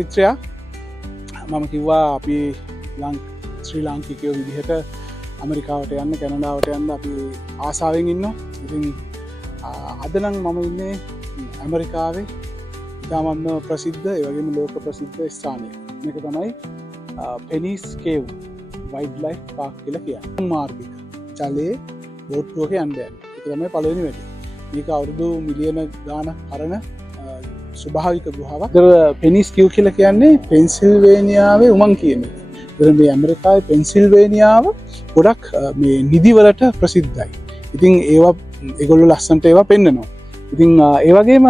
මිත්‍රයා මම කිව්වා අපි ශ්‍රී ලාංකිකයෝ විදිහට ඇමරිකාවට යන්න කැනඩාවට යන්න අපි ආසාාවෙන් ඉන්න. ඉතින් අදනම් මම ඉන්නේ ඇමරිකාවේ ඉතාමත්ම ප්‍රසිද්ධ ඒවගේම ලෝක ප්‍රසිද්ධ ස්ථානය. මේක තමයි පෙනිස් කේව් වයිල්ඩ්ලයිෆ් පාක් කියලා කියන්නේ. මාර්ගික ජලයේ බෝට්ටුවක යන්න යන්නේ. ඒක තමයි පළවෙනි වැඩේ. මේක අවුරුදු මිලියන ගාණක් පරණ ස්වභාවික ගුහාවක්. පෙනිස් කේව් කියලා කියන්නේ පෙන්සිල්වේනියාවේ උමං කියන එක. මේ ඇමරිකාවේ පෙන්සිල්වේනියාව ගොඩක් මේ නිදිවලට ප්‍රසිද්ධයි. ඉතින් ඒගොල්ලෝ ලස්සනට ඒවා පෙන්නනවා. ඉතින් ඒ වගේම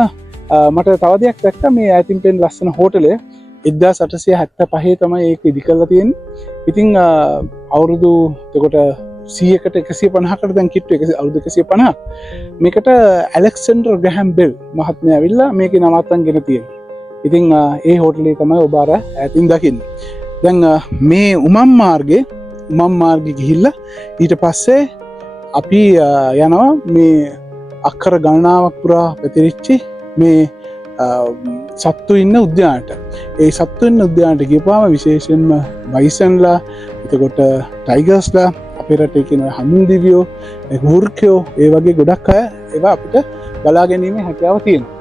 මට තව දෙයක් දැක්කා මේ ඈතින් පෙන් ලස්සන හෝටලය 1875 තමයි ඒක ඉදි කරලා තියෙන්නේ. ඉතින් අවුරුදු එතකොට 100කට 150කට දැන් කිට්ටු අවුරුදු 150. මේකට ඇලෙක්සැන්ඩර් ග්‍රැහම් බෙල් මහත්මයා ඇවිල්ලා මේකේ නවත්තන් ගෙන තියෙනවා. ඉතින් ඒ හෝටලේ තමයි ඔබ අර ඈතින් දකින්නේ. දැන් මේ උමම් මාර්ගේ ගිහිල්ලා ඊට පස්සේ අපි යනවා මේ අක්කර ගණනාවක් පුරා පැතිරිච්චි මේ සත්තු ඉන්න උද්‍යානට. ඒ සත්තු ඉන්න උද්‍යානට ගිහපාම විශේෂයෙන්ම බයිසන්ලා, එතකොට ටයිගර්ස්ලා, අපේ රටේ කියන හඳුන්දිවියෝ, ගූර්ඛයෝ, ඒ වගේ ගොඩක් අය ඒවා අපිට බලා ගැනීමේ හැකියාව තියෙනවා.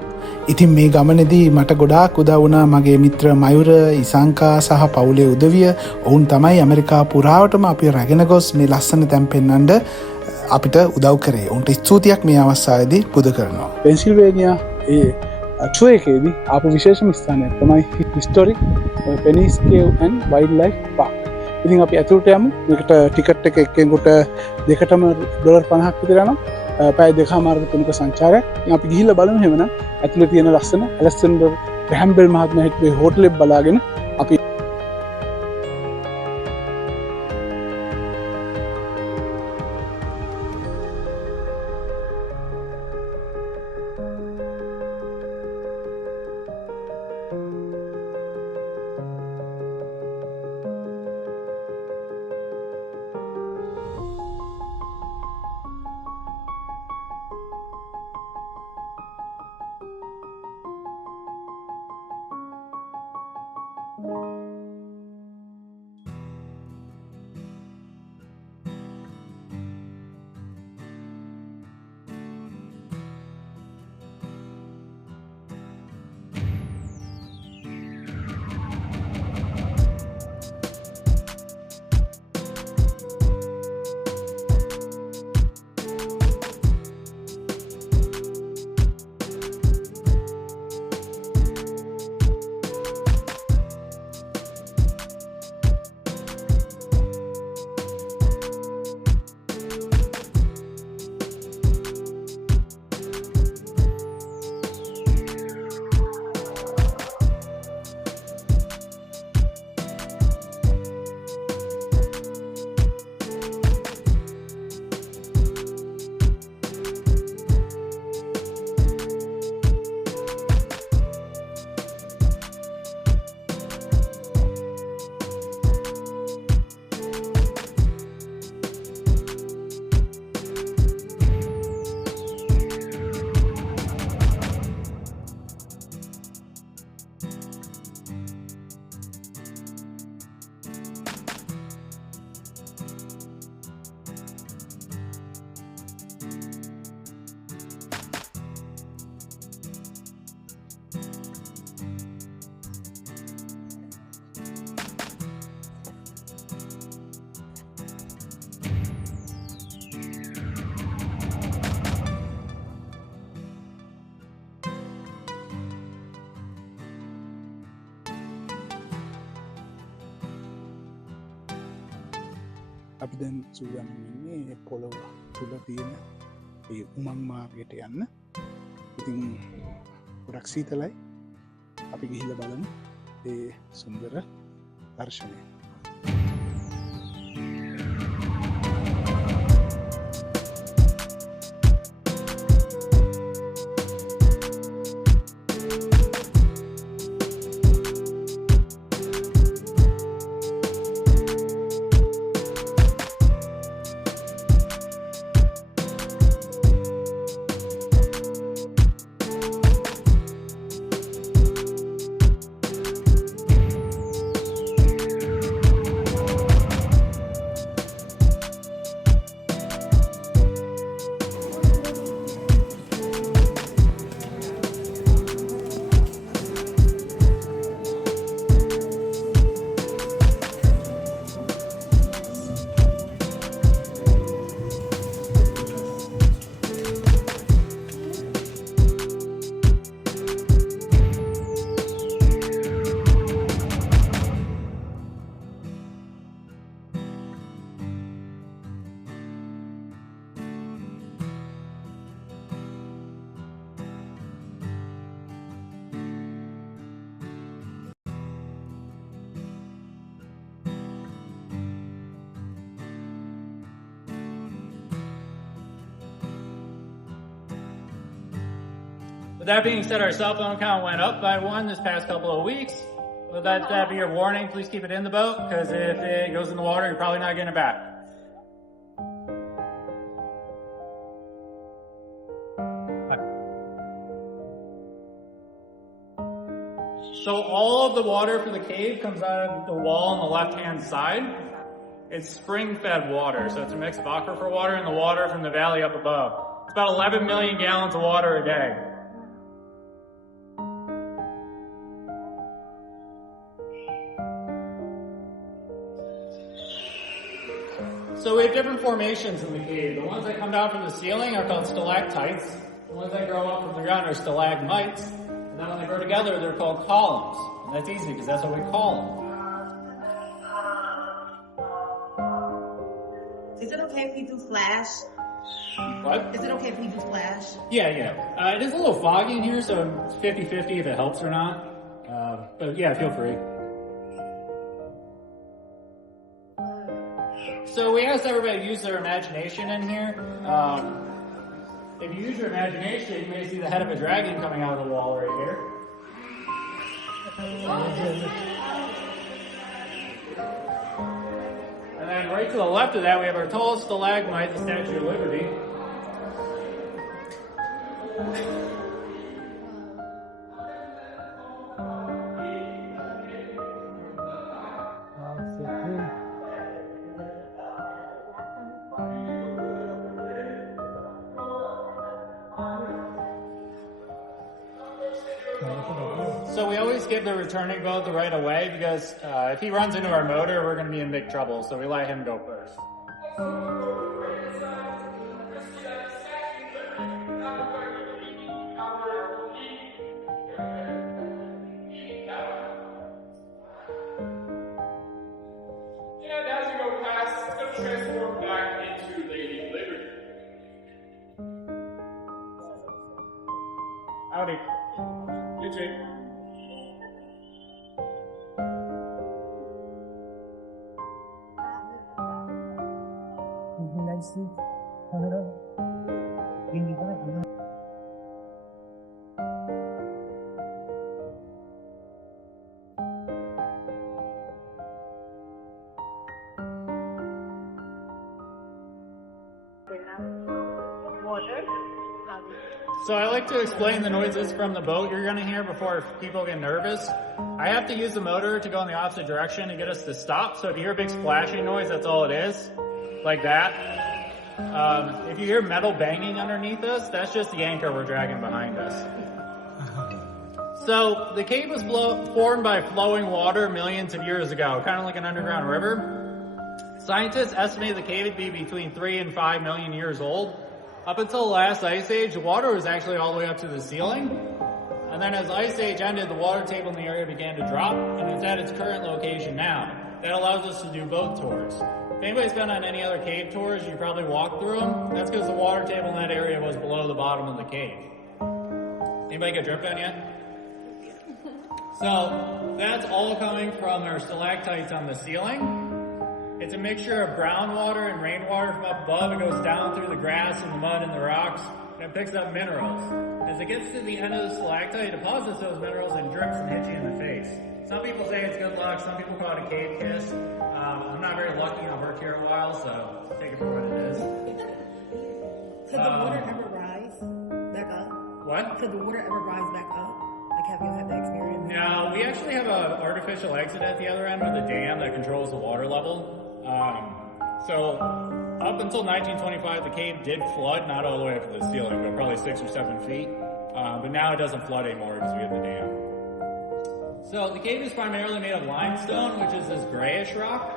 ඉතින් මේ ගමනේදී මට ගොඩාක් උදව් වුණා මගේ මිත්‍ර මයුර, ඉසංකා සහ පවුලේ උදවිය. ඔවුන් තමයි ඇමරිකා පුරාවටම අපි රැගෙන ගොස් මේ ලස්සන තැන් පෙන්වන්න අපිට උදව් කරේ. උන්ට ස්තුතියක් මේ අවස්ථාවේදී පුද කරනවා. පෙන්සිල්වේනියා ඒ ටුවර් එකේදී ආපු විශේෂම ස්ථානයක් තමයි හිස්ටොරික් පෙනිස් කේව් ඇන්ඩ් වයිල්ඩ්ලයිෆ් පාක්. ඉතින් අපි ඇතුළට යමු. මේකට ටිකට් එක එක්කෙනෙකුට දෙකටම $50ක් විතර යනවා. පැය 2.5 සංචාරයක්. ඉතින් අපි ගිහිල්ලා බලමු එහෙමනම් ඇතුළේ තියෙන ලස්සන ඇලෙක්සැන්ඩර් ග්‍රැහම් බෙල් මහත්මයා හිටපු හෝටලෙ බලාගෙන අපි අපි දැන් සූදානම් වෙන්නේ පොළොව තුල තියෙන ඒ උමං මාර්ගයට යන්න. ඉතින් ගොඩක් සීතලයි. අපි ගිහිල්ලා බලමු ඒ සුන්දර දර්ශනය. With that being said, our cell phone count went up by 1 this past couple of weeks. Let that be your warning. Please keep it in the boat, because if it goes in the water, you're probably not getting it back. So all of the water for the cave comes out of the wall on the left-hand side. It's spring-fed water, so it's a mix of aquifer water and the water from the valley up above. It's about 11 million gallons of water a day. So we have different formations in the cave. The ones that come down from the ceiling are called stalactites. The ones that grow up from the ground are stalagmites. And then when they grow together, they're called columns. And that's easy because that's what we call them. Is it okay if we do flash? What? Is it okay if we do flash? Yeah. It is a little foggy in here, so it's 50-50 if it helps or not. But yeah, feel free. So we asked everybody to use their imagination in here. If you use your imagination, you may see the head of a dragon coming out of the wall right here. And then right to the left of that, we have our tallest stalagmite, the Statue of Liberty. So we always give the returning boat the right of way because if he runs into our motor, we're going to be in big trouble. So we let him go first. And as you go past, it's going to transform back into Lady Liberty. Howdy. Good Jake. So I like to explain the noises from the boat you're going to hear before people get nervous. I have to use the motor to go in the opposite direction to get us to stop. So if you hear a big splashing noise, that's all it is. Like that. If you hear metal banging underneath us, that's just the anchor we're dragging behind us. So the cave was formed by flowing water millions of years ago, kind of like an underground river. Scientists estimate the cave to be between 3 and 5 million years old. Up until the last ice age, the water was actually all the way up to the ceiling. And then as the ice age ended, the water table in the area began to drop, and it's at its current location now. That allows us to do boat tours. If anybody's been on any other cave tours, you probably walked through them. That's because the water table in that area was below the bottom of the cave. Anybody get dripped on yet? So that's all coming from our stalactites on the ceiling. It's a mixture of groundwater and rainwater from up above. It goes down through the grass and the mud and the rocks, and it picks up minerals. As it gets to the end of the stalactite, it deposits those minerals and drips and hits you in the face. Some people say it's good luck. Some people call it a cave kiss. I'm not very lucky. I've worked here a while, so take it for what it is. Could the water ever rise back up? What? Could the water ever rise back up? Like, have you had that experience? No, we actually have an artificial exit at the other end with a dam that controls the water level. So up until 1925, the cave did flood, not all the way up to the ceiling, but probably 6 or 7 feet. But now it doesn't flood anymore because we have the dam. So the cave is primarily made of limestone, which is this grayish rock.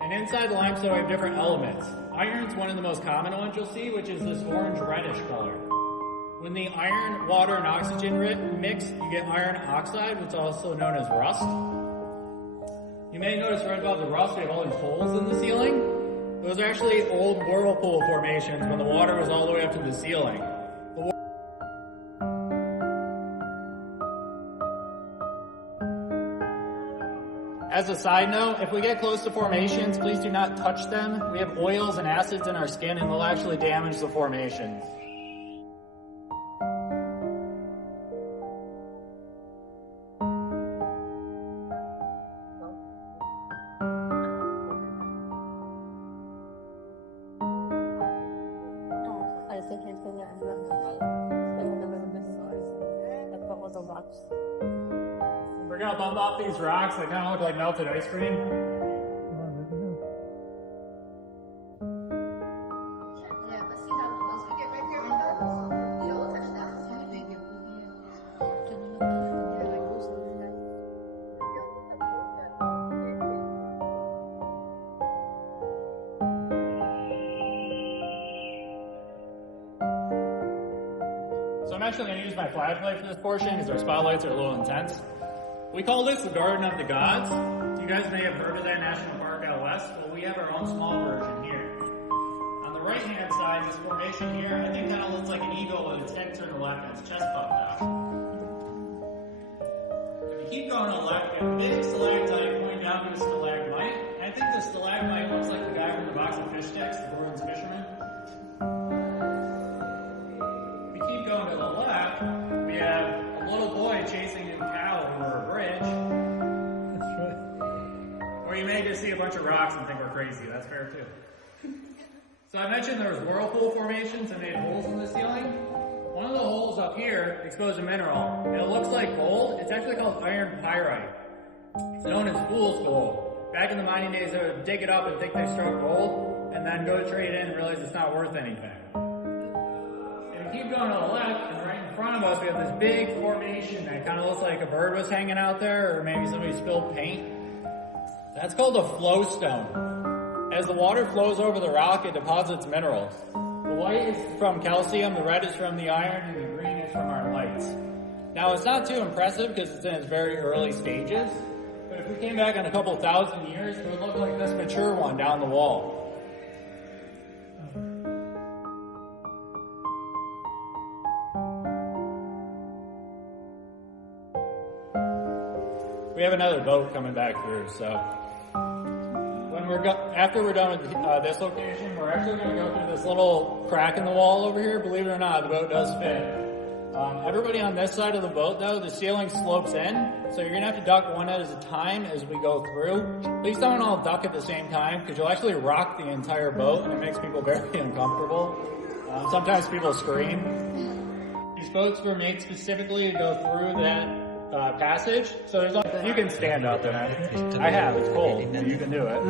And inside the limestone, we have different elements. Iron's one of the most common ones you'll see, which is this orange-reddish color. When the iron, water, and oxygen mix, you get iron oxide, which is also known as rust. You may notice right above the rust, we have all these holes in the ceiling. Those are actually old whirlpool formations when the water was all the way up to the ceiling. As a side note, if we get close to formations, please do not touch them. We have oils and acids in our skin and they'll actually damage the formations. up off these rocks that kind of look like melted ice cream. Yeah, but see how once we get back here, you'll touch that. So I'm actually going to use my flashlight for this portion because our spotlights are a little intense. We call this the Garden of the Gods. You guys may have heard of that national park out west. Well, we have our own small version here. On the right-hand side, this formation here, I think kind of looks like an eagle with its head turned to the left and its chest puffed out. If you keep going to the left, you have a big stalactite going down to a stalagmite. And I think the stalagmite looks like the guy from the box of fish sticks, the Gordon's Fisherman. If you keep going to the left, we have a little boy chasing a cow over a bridge. That's right. Or you may just see a bunch of rocks and think we're crazy. That's fair too. So I mentioned there was whirlpool formations that made holes in the ceiling. One of the holes up here exposed a mineral. And it looks like gold. It's actually called iron pyrite. It's known as fool's gold. Back in the mining days, they would dig it up and think they struck gold, and then go to trade in and realize it's not worth anything. And keep going to the left, and right in front of us we have this big formation that kind of looks like a bird was hanging out there, or maybe somebody spilled paint. That's called a flow stone. As the water flows over the rock, it deposits minerals. The white is from calcium, the red is from the iron, and the green is from our lights. Now it's not too impressive because it's in its very early stages, but if we came back in a couple thousand years, it would look like this mature one down the wall. We have another boat coming back through, so when after we're done with this location, we're actually going to go through this little crack in the wall over here. Believe it or not, the boat does fit. Everybody on this side of the boat, though, the ceiling slopes in, so you're going to have to duck one at a time as we go through. Please don't all duck at the same time, because you'll actually rock the entire boat, and it makes people very uncomfortable. Sometimes people scream. These boats were made specifically to go through that passage, so there's only, you can stand up in it. I have, it's cold. You can do it.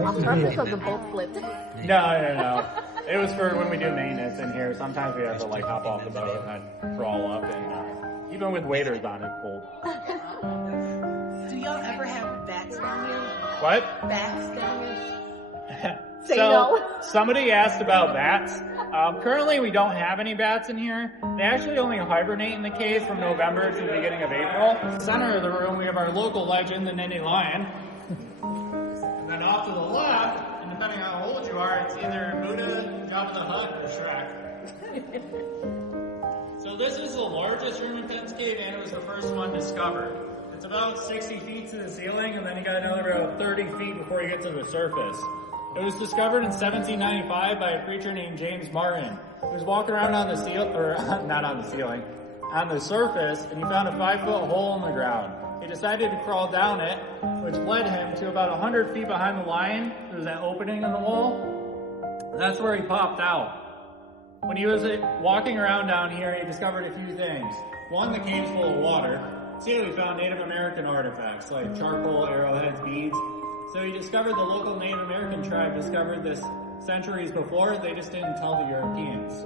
On purpose of the boat flipped. No. It was for when we do maintenance in here. Sometimes we have to like hop off the boat and then crawl up, and even with waders on, it's cold. Do y'all ever have bats down here? What? Bats down here? Say no. Somebody asked about bats. Currently, we don't have any bats in here. They actually only hibernate in the cave from November to the beginning of April. In the center of the room, we have our local legend, the Ninny Lion. And then off to the left, and depending on how old you are, it's either Buddha, Jabba the Hutt, or Shrek. So this is the largest room in Penn's Cave, and it was the first one discovered. It's about 60 feet to the ceiling, and then you got another about 30 feet before you get to the surface. It was discovered in 1795 by a preacher named James Martin. He was walking around on the ceiling, or not on the ceiling, on the surface, and he found a 5-foot hole in the ground. He decided to crawl down it, which led him to about 100 feet behind the lion. There's that opening in the wall. And that's where he popped out. When he was walking around down here, he discovered a few things. One, the cave's full of water. Two, he found Native American artifacts like charcoal, arrowheads, beads. So he discovered the local Native American tribe discovered this centuries before. They just didn't tell the Europeans.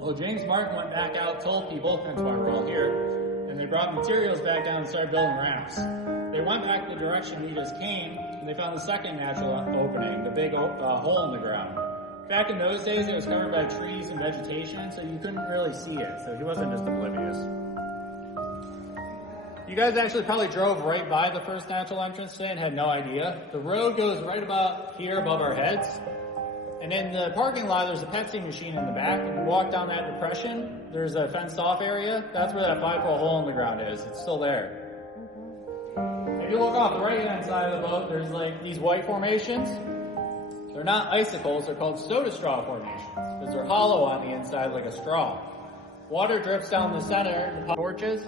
Well, James Martin went back out, told people, that's why we're all here, and they brought materials back down and started building rafts. They went back the direction we just came, and they found the second natural opening, the big hole in the ground. Back in those days, it was covered by trees and vegetation, so you couldn't really see it, so he wasn't just oblivious. You guys actually probably drove right by the first natural entrance today and had no idea. The road goes right about here above our heads. And in the parking lot, there's a Pepsi machine in the back. And you walk down that depression, there's a fenced off area. That's where that 5-foot hole in the ground is. It's still there. If you look off the right-hand side of the boat, there's like these white formations. They're not icicles, they're called soda straw formations because they're hollow on the inside like a straw. Water drips down the center, the torches.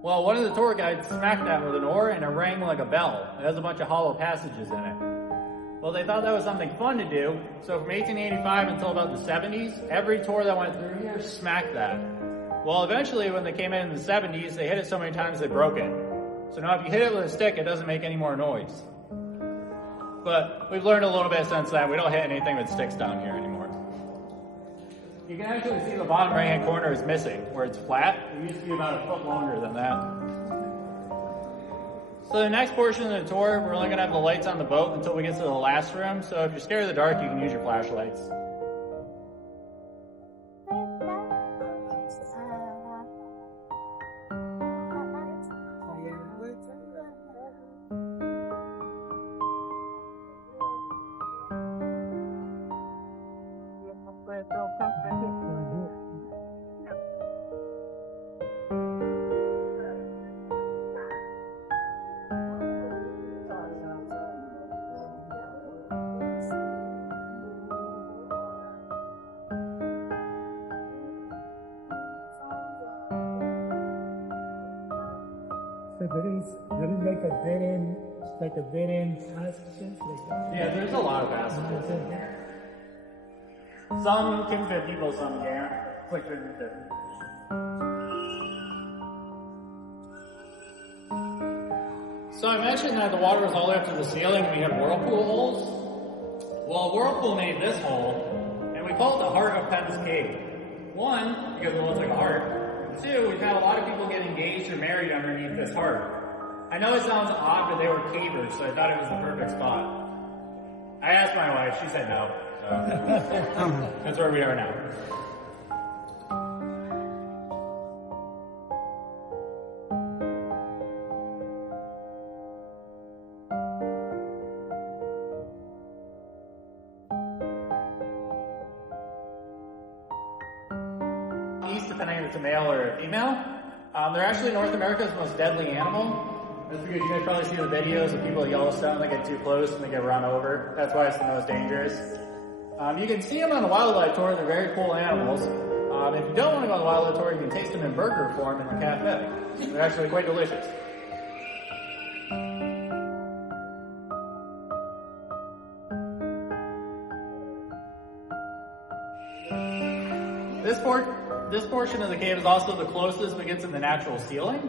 Well, one of the tour guides smacked that with an oar and it rang like a bell. It has a bunch of hollow passages in it. Well, they thought that was something fun to do, so from 1885 until about the 70s, every tour that went through here smacked that. Well, eventually when they came in the 70s, they hit it so many times they broke it. So now if you hit it with a stick, it doesn't make any more noise. But we've learned a little bit since then. We don't hit anything with sticks down here anymore. You can actually see the bottom right-hand corner is missing, where it's flat. It used to be about a foot longer than that. So the next portion of the tour, we're only gonna have the lights on the boat until we get to the last room. So if you're scared of the dark, you can use your flashlights. So there is like a dead end passages like that. Yeah, there's a lot of passages in here. Some can fit people, some can't. Quick and fit. So I mentioned that the water was all the way up to the ceiling and we have whirlpool holes. Well, a whirlpool made this hole, and we call it the heart of Penn's Cave. One, because it looks like a heart. Two, we've had a lot of people get engaged or married underneath this heart. I know it sounds odd, but they were cavers, so I thought it was the perfect spot. I asked my wife, she said no. So that's where we are now. Depending if it's a male or a female. They're actually North America's most deadly animal. That's because you guys probably see the videos of people at Yellowstone that get too close and they get run over. That's why it's the most dangerous. You can see them on the wildlife tour. They're very cool animals. If you don't want to go on the wildlife tour, you can taste them in burger form in the cafe. They're actually quite delicious. This portion of the cave is also the closest we get to the natural ceiling.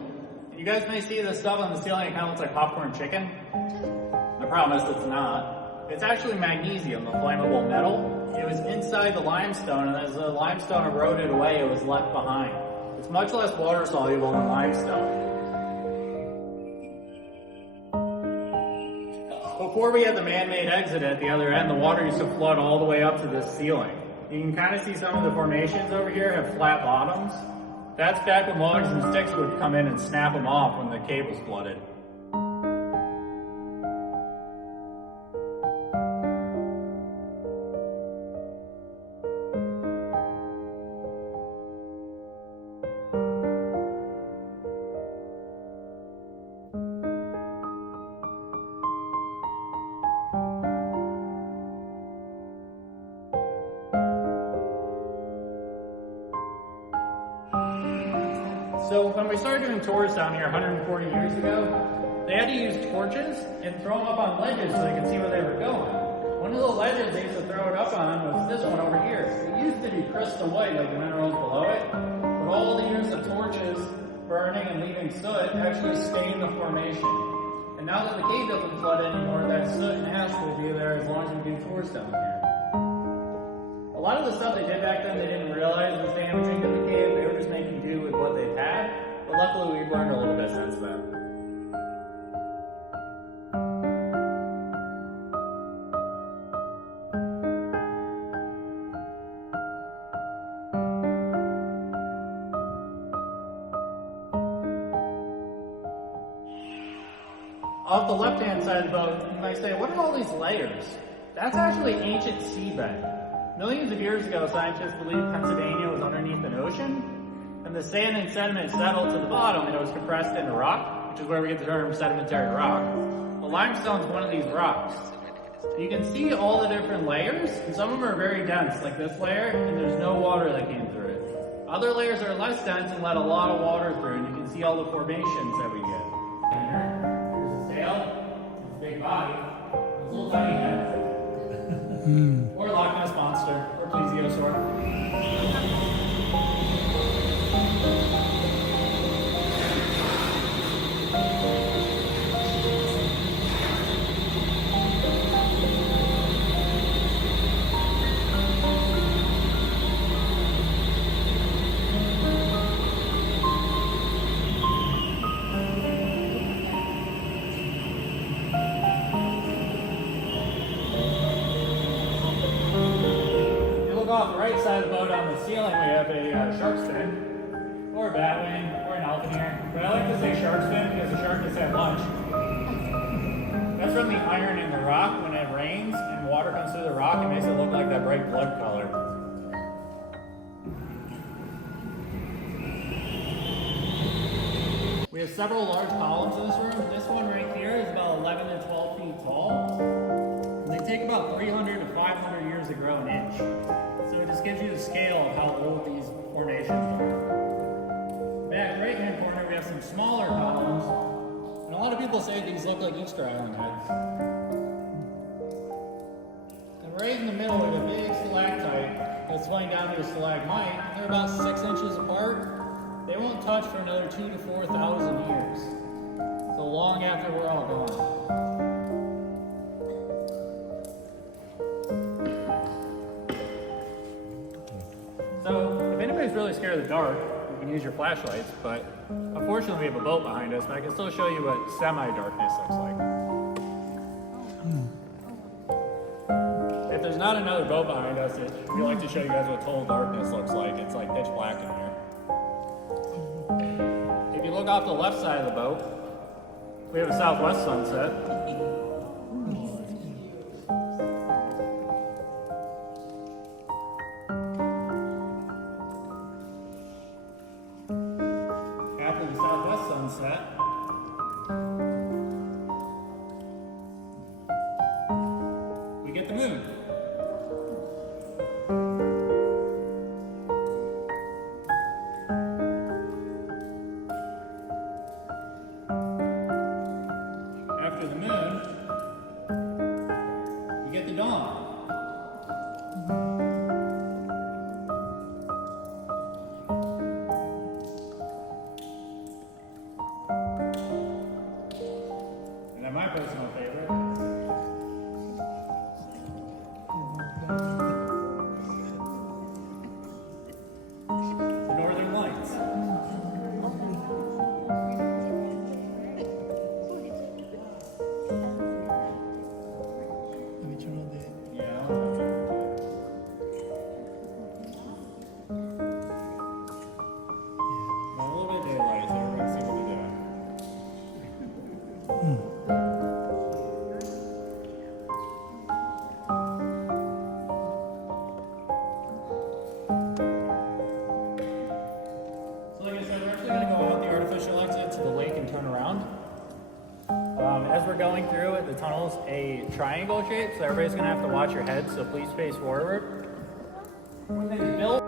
You guys may see this stuff on the ceiling, it kind of looks like popcorn chicken. I promise it's not. It's actually magnesium, a flammable metal. It was inside the limestone, and as the limestone eroded away, it was left behind. It's much less water soluble than limestone. Before we had the man-made exit at the other end, the water used to flood all the way up to this ceiling. You can kind of see some of the formations over here have flat bottoms. That's back when logs and sticks would come in and snap them off when the cave was flooded. So when we started doing tours down here 140 years ago, they had to use torches and throw them up on ledges so they could see where they were going. One of the ledges they used to throw it up on was this one over here. It used to be crystal white like the minerals below it, but all the years of torches burning and leaving soot actually stained the formation. And now that the cave doesn't flood anymore, that soot and ash will be there as long as we do tours down here. A lot of the stuff they did back then, they didn't realize was damaging to the cave. They were just making do with what they had. But luckily, we've learned a little bit since then. Off the left-hand side of the boat, you might say, what are all these layers? That's actually ancient seabed. Millions of years ago, scientists believed Pennsylvania was underneath an ocean, and the sand and sediment settled to the bottom and it was compressed into rock, which is where we get the term sedimentary rock. Well, limestone is one of these rocks. You can see all the different layers, and some of them are very dense, like this layer, and there's no water that came through it. Other layers are less dense and let a lot of water through, and you can see all the formations that we get. Here's a sail, this big body, this little tiny head. Or Loch Ness Monster, or plesiosaur. look off the right side of the boat on the ceiling, we have a shark fin, or a batwing, or an alpiner. But I like to say shark fin because the shark just had lunch. That's from the iron in the rock. When it rains and water comes through the rock, it makes it look like that bright blood color. We have several large columns in this room. This one right here is about 11 to 12 feet tall. And they take about 300 to 500 years to grow an inch. So it just gives you the scale of how old these formations are. Back right-hand corner, we have some smaller columns. And a lot of people say these look like Easter Island heads. And right in the middle, we have a big stalactite that's flowing down to a stalagmite. They're about 6 inches apart. They won't touch for another 2,000 to 4,000 years. So long after we're all gone. So, if anybody's really scared of the dark, you can use your flashlights, but unfortunately we have a boat behind us, but I can still show you what semi-darkness looks like. If there's not another boat behind us, we like to show you guys what total darkness looks like. It's like pitch black in here. If you look off the left side of the boat, we have a southwest sunset. After the southwest sunset, we get the moon. After the moon, we get the dawn. And then my personal favorite, the northern lights. A little bit of daylight so everybody can see what we're doing. So like I said, we're actually going to go out the artificial exit to the lake and turn around. As we're going through it, the tunnel's a triangle shape, so everybody's going to have to watch your head, so please face forward. When they built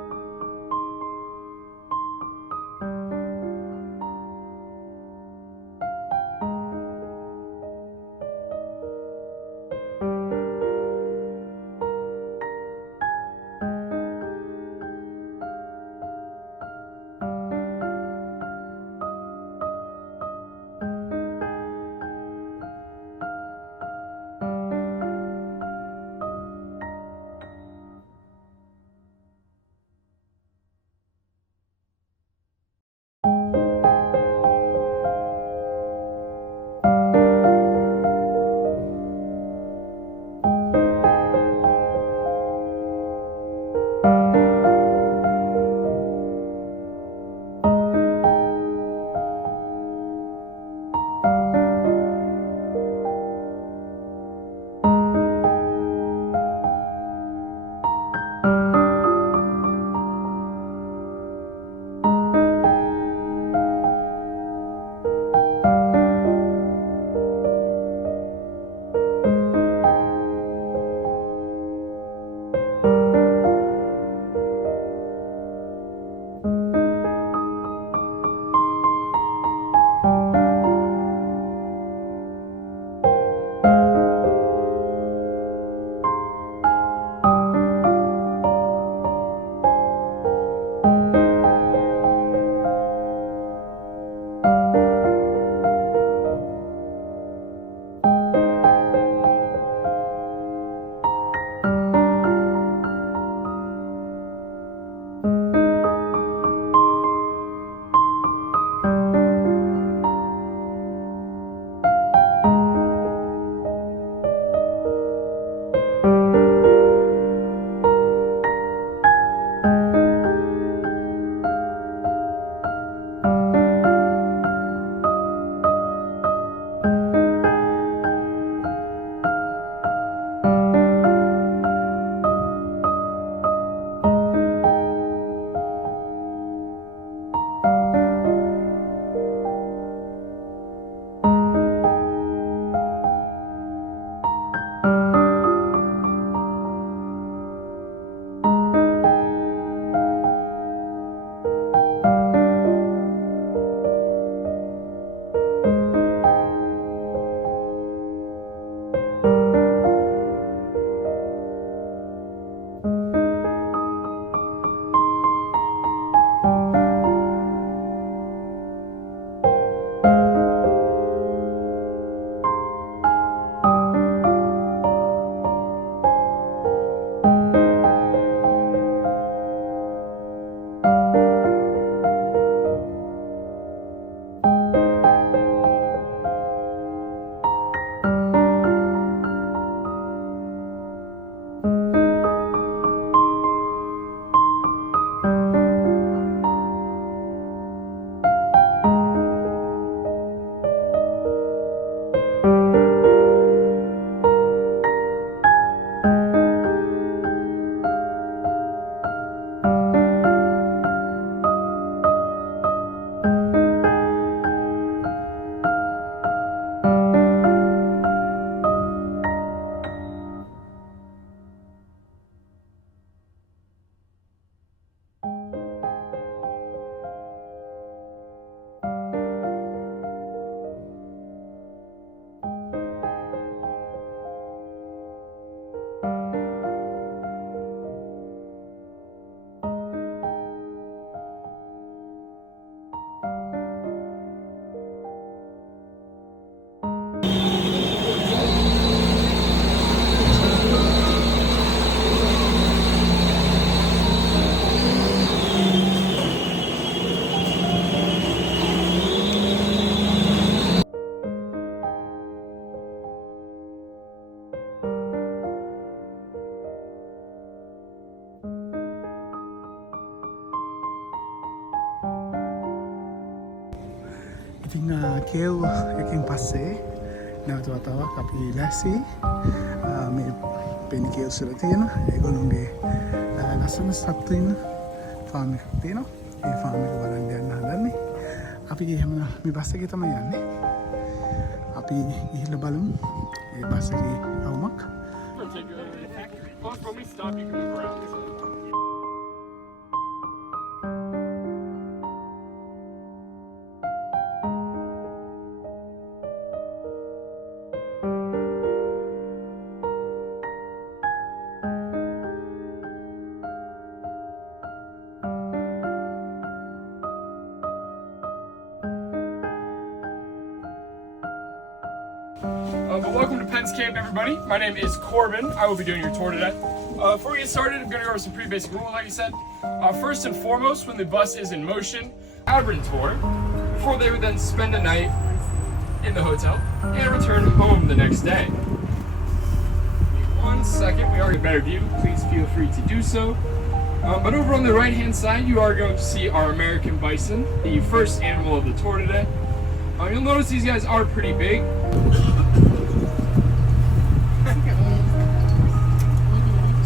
cave එකින් පස්සේ නැවත වතාවක් අපි ලැස්සි මේ පෙනි කේව්ස්වල තියෙන ඒගොල්ලොන්ගේ ලස්සන සත්තු ඉන්න ෆාම් එකක් තියෙනවා. ඒ ෆාම් එක බලන්න යන්න හදන්නේ. අපි එහෙම මේ බස් එකේ තමයි යන්නේ. අපි ගිහිල්ලා බලමු ඒ බස් එකේ අවුමක්. When we stop, you can move around. But welcome to Penn's Cave, everybody. My name is Corbin. I will be doing your tour today. Before we get started, I'm going to go over some pretty basic rules, like I said. First and foremost, when the bus is in motion, cavern tour, before they would then spend a night in the hotel and return home the next day. Give me 1 second, we are in a better view. Please feel free to do so. But over on the right-hand side, you are going to see our American bison, the first animal of the tour today. You'll notice these guys are pretty big.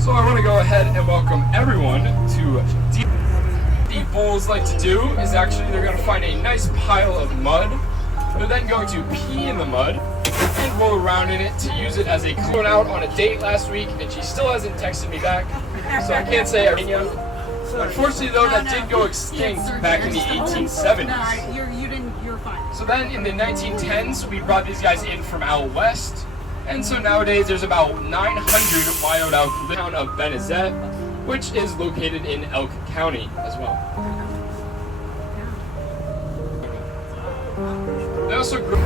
So I want to go ahead and welcome everyone to the bulls like to do is actually they're going to find a nice pile of mud. They're then going to pee in the mud and roll around in it to use it as a went out on a date last week and she still hasn't texted me back. So I can't say everything. Unfortunately though, that did go extinct back in the 1870s. You're fine. So then in the 1910s, we brought these guys in from out west. And so nowadays there's about 900 wild out in the town of Benezet, which is located in Elk County as well. They also grew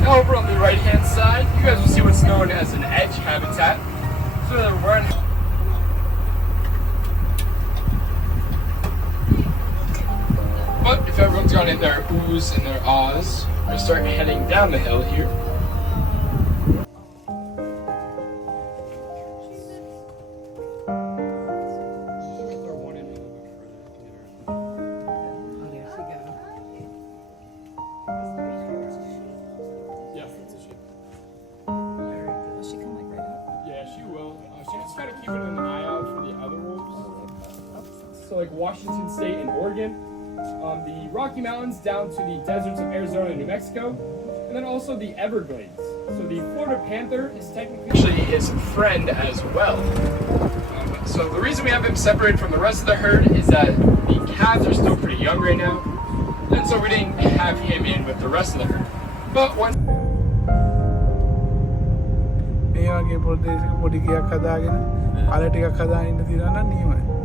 Now over on the right hand side, you guys will see what's known as an edge habitat. So they're wearing But if everyone's got in their oohs and their ahs, we're going to start heading down the hill here. Yeah, she will. She just got to keep an eye out for the other wolves. So like Washington State and Oregon. The Rocky Mountains down to the deserts of Arizona and New Mexico, and then also the Everglades. So the Florida panther is technically actually his friend as well. So the reason we have him separated from the rest of the herd is that the calves are still pretty young right now, and so we didn't have him in with the rest of the herd. But once මේ වගේ පොඩි ගයක් හදාගෙන අල ටිකක් හදාගෙන ඉන්න තියනවා නම් නියමයි.